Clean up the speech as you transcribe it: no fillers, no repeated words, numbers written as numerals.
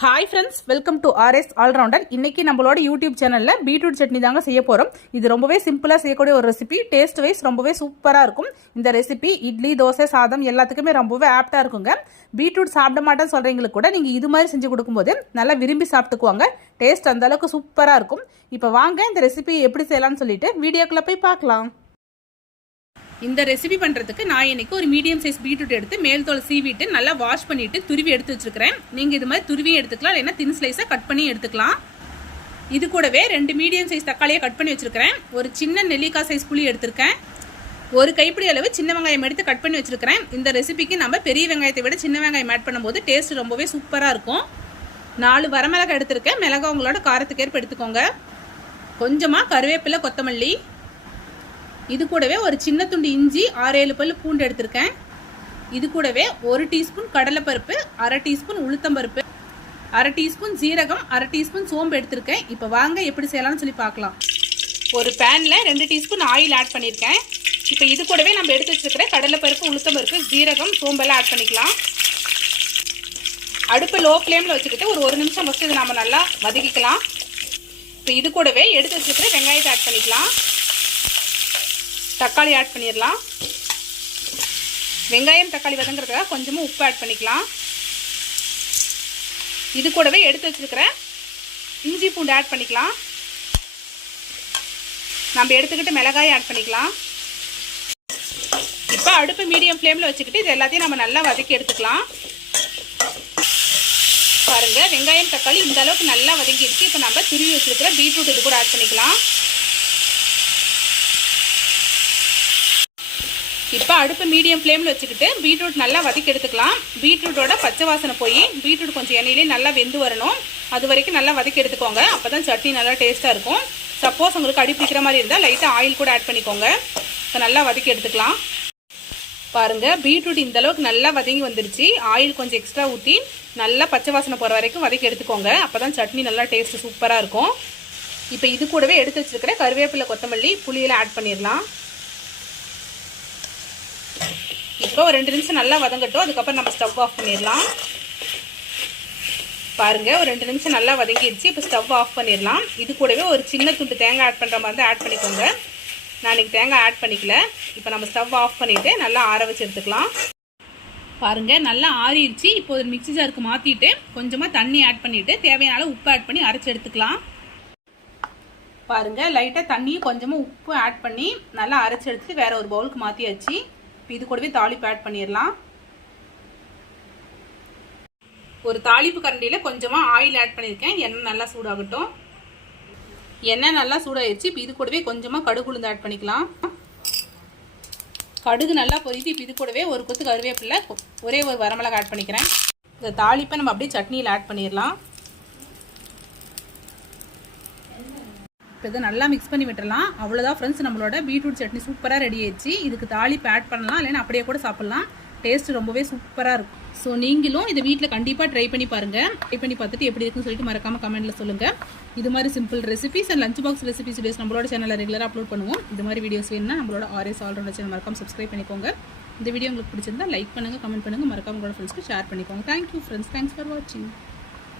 Hi friends, welcome to RS allrounder. இன்னைக்கு நம்மளோட YouTube சேனலில் பீட்ரூட் சட்னி தாங்க செய்ய போகிறோம். இது ரொம்பவே சிம்பிளாக செய்யக்கூடிய ஒரு ரெசிபி. டேஸ்ட் வைஸ் ரொம்பவே சூப்பராக இருக்கும். இந்த ரெசிபி இட்லி, தோசை, சாதம் எல்லாத்துக்குமே ரொம்பவே ஆப்டாக இருக்குங்க. பீட்ரூட் சாப்பிட மாட்டேன்னு சொல்கிறவங்களுக்கு கூட நீங்கள் இது மாதிரி செஞ்சு கொடுக்கும்போது நல்லா விரும்பி சாப்பிட்டுக்குவாங்க. டேஸ்ட் அந்த அளவுக்கு சூப்பராக இருக்கும். இப்போ வாங்க இந்த ரெசிபி எப்படி செய்யலாம்னு சொல்லிட்டு வீடியோக்குள்ளே போய் பார்க்கலாம். இந்த ரெசிபி பண்ணுறதுக்கு நான் இன்னைக்கு ஒரு மீடியம் சைஸ் பீட்ரூட் எடுத்து மேல் தோல் சீவிட்டு நல்லா வாஷ் பண்ணிட்டு துருவி எடுத்து வச்சிருக்கிறேன். நீங்கள் இது மாதிரி துருவியும் எடுத்துக்கலாம், இல்லைன்னா தின் ஸ்லைஸாக கட் பண்ணி எடுத்துக்கலாம். இது கூடவே 2 மீடியம் சைஸ் தக்காளியை கட் பண்ணி வச்சிருக்கிறேன். ஒரு சின்ன நெல்லிக்காய் சைஸ் புளி எடுத்திருக்கேன். ஒரு கைப்பிடி அளவு சின்ன வெங்காயம் எடுத்து கட் பண்ணி வச்சிருக்கிறேன். இந்த ரெசிபிக்கு நம்ம பெரிய வெங்காயத்தை விட சின்ன வெங்காயம் ஆட் பண்ணும்போது டேஸ்ட் ரொம்பவே சூப்பராக இருக்கும். 4 வரமிளகாய் எடுத்திருக்கேன். மிளகாய் உங்களோட காரத்துக்கு ஏற்ப எடுத்துக்கோங்க. கொஞ்சமாக கருவேப்பிலை, கொத்தமல்லி. இது கூடவே ஒரு சின்ன துண்டு இஞ்சி, 6-7 பல்லு பூண்டு எடுத்திருக்கேன். இது கூடவே 1 டீஸ்பூன் கடலைப்பருப்பு, 1/2 டீஸ்பூன் உளுத்தம்பருப்பு, 1/2 டீஸ்பூன் ஜீரகம், 1/2 டீஸ்பூன் சோம்பு எடுத்திருக்கேன். இப்போ வாங்க எப்படி செய்யலாம்னு சொல்லி பார்க்கலாம். ஒரு பேனில் 2 டீஸ்பூன் ஆயில் ஆட் பண்ணியிருக்கேன். இப்போ இது கூடவே நம்ம எடுத்து வச்சுருக்கிற கடலைப்பருப்பு, உளுத்தம்பருப்பு, ஜீரகம், சோம்பெல்லாம் ஆட் பண்ணிக்கலாம். அடுப்பு லோ ஃப்ளேமில் வச்சுக்கிட்டு ஒரு 1 நிமிஷம் ஃபஸ்ட்டு இதை நம்ம நல்லா வதக்கிக்கலாம். இப்போ இது கூடவே எடுத்து வச்சுருக்கிற வெங்காயத்தை ஆட் பண்ணிக்கலாம். தக்காளி ஆட் பண்ணிடலாம். வெங்காயம் தக்காளி வதங்கிறதுக்காக கொஞ்சமாக உப்பு ஆட் பண்ணிக்கலாம். இது கூடவே எடுத்து வச்சிருக்கிற இஞ்சி பூண்டு ஆட் பண்ணிக்கலாம். நம்ம எடுத்துக்கிட்டு மிளகாய் ஆட் பண்ணிக்கலாம். இப்போ அடுப்பு மீடியம் ஃப்ளேமில் வச்சுக்கிட்டு இது எல்லாத்தையும் நம்ம நல்லா வதக்கி எடுத்துக்கலாம். பாருங்க, வெங்காயம் தக்காளி இந்த அளவுக்கு நல்லா வதங்கிடுச்சு. இப்போ நம்ம துருவி வச்சிருக்கிற பீட்ரூட் இது கூட ஆட் பண்ணிக்கலாம். இப்போ அடுப்பு மீடியம் ஃப்ளேமில் வச்சுக்கிட்டு பீட்ரூட் நல்லா வதக்கி எடுத்துக்கலாம். பீட்ரூட்டோட பச்சை வாசனை போய் பீட்ரூட் கொஞ்சம் எண்ணெயிலே நல்லா வெந்து வரணும். அது வரைக்கும் நல்லா வதக்கி எடுத்துக்கோங்க. அப்போ தான் சட்னி நல்லா டேஸ்ட்டாக இருக்கும். சப்போஸ் உங்களுக்கு அடி பிடிக்கிற மாதிரி இருந்தால் லைட்டாக ஆயில் கூட ஆட் பண்ணிக்கோங்க. இப்போ நல்லா வதக்கி எடுத்துக்கலாம். பாருங்கள், பீட்ரூட் இந்த அளவுக்கு நல்லா வதங்கி வந்துருச்சு. ஆயில் கொஞ்சம் எக்ஸ்ட்ரா ஊற்றி நல்லா பச்சை வாசனை போகிற வரைக்கும் வதக்கி எடுத்துக்கோங்க. அப்போ தான் சட்னி நல்லா டேஸ்ட்டு சூப்பராக இருக்கும். இப்போ இது கூடவே எடுத்து வச்சுருக்கிற கருவேப்பிலை, கொத்தமல்லி, புளியெல்லாம் ஆட் பண்ணிடலாம். இப்போ ஒரு 2 நிமிஷம் நல்லா வதங்கட்டும். அதுக்கப்புறம் நம்ம ஸ்டவ் ஆஃப் பண்ணிடலாம். பாருங்கள், ஒரு 2 நிமிஷம் நல்லா வதங்கிடுச்சு. இப்போ ஸ்டவ் ஆஃப் பண்ணிடலாம். இது கூடவே ஒரு சின்ன துண்டு தேங்காய் ஆட் பண்ணுற மாதிரி ஆட் பண்ணிக்கோங்க. நான் இன்றைக்கி தேங்காய் ஆட் பண்ணிக்கல. இப்போ நம்ம ஸ்டவ் ஆஃப் பண்ணிவிட்டு நல்லா ஆற வச்சு எடுத்துக்கலாம். பாருங்கள், நல்லா ஆறிடுச்சு. இப்போ ஒரு மிக்ஸி ஜாருக்கு மாற்றிட்டு கொஞ்சமாக தண்ணி ஆட் பண்ணிவிட்டு தேவையான உப்பு ஆட் பண்ணி அரைச்சி எடுத்துக்கலாம். பாருங்கள், லைட்டாக தண்ணியும் கொஞ்சமாக உப்பு ஆட் பண்ணி நல்லா அரைச்சி எடுத்துட்டு வேறு ஒரு பவுலுக்கு மாற்றியாச்சு. இது கூடவே தாளிப்பு ஆட் பண்ணிடலாம். ஒரு தாளிப்பு கரண்டியில் கொஞ்சமாக ஆயில் ஆட் பண்ணியிருக்கேன். எண்ணெய் நல்லா சூடாகட்டும். எண்ணெய் நல்லா சூடாகிடுச்சு. இப்போ இது கூடவே கொஞ்சமாக கடுகு உளுந்து ஆட் பண்ணிக்கலாம். கடுகு நல்லா பொரித்து இப்போ இது கூடவே ஒரு கொத்து கருவேப்பிலை, ஒரே ஒரு வரமிளகாய் ஆட் பண்ணிக்கிறேன். இந்த தாளிப்பை நம்ம அப்படியே சட்னியில் ஆட் பண்ணிடலாம். இப்போ இதை நல்லா மிக்ஸ் பண்ணி விட்டுடலாம். அவ்வளோதான் ஃப்ரெண்ட்ஸ், நம்மளோட பீட்ரூட் சட்னி சூப்பராக ரெடி ஆயிடுச்சு. இதுக்கு தாளிப்பு ஆட் பண்ணலாம், இல்லைன்னா அப்படியே கூட சாப்பிட்லாம். டேஸ்ட் ரொம்பவே சூப்பராக இருக்கும். ஸோ நீங்களும் இதை வீட்டில் கண்டிப்பாக ட்ரை பண்ணி பாருங்கள். ட்ரை பண்ணி பார்த்துட்டு எப்படி இருக்குன்னு சொல்லிட்டு மறக்காமல் கமெண்ட்டில் சொல்லுங்கள். இது மாதிரி simple recipes and lunch box recipes videos நம்மளோட சேனலில் ரெகுலராக அப்லோட் பண்ணுவோம். இது மாதிரி வீடியோஸ் வேணும்னா நம்மளோட ஆர்எஸ் ஆல்ரவுண்டர் சேனல் மறக்காம சப்ஸ்கிரைப் பண்ணிக்கோங்க. இந்த வீடியோ உங்களுக்கு பிடிச்சிருந்தா லைக் பண்ணுங்கள், கமெண்ட் பண்ணுங்கள், மறக்காம உங்களோட ஃப்ரெண்ட்ஸ்க்கு ஷேர் பண்ணிக்கோங்க. தேங்க்யூ ஃப்ரெண்ட்ஸ், தேங்க்ஸ் ஃபார் வாட்சிங்.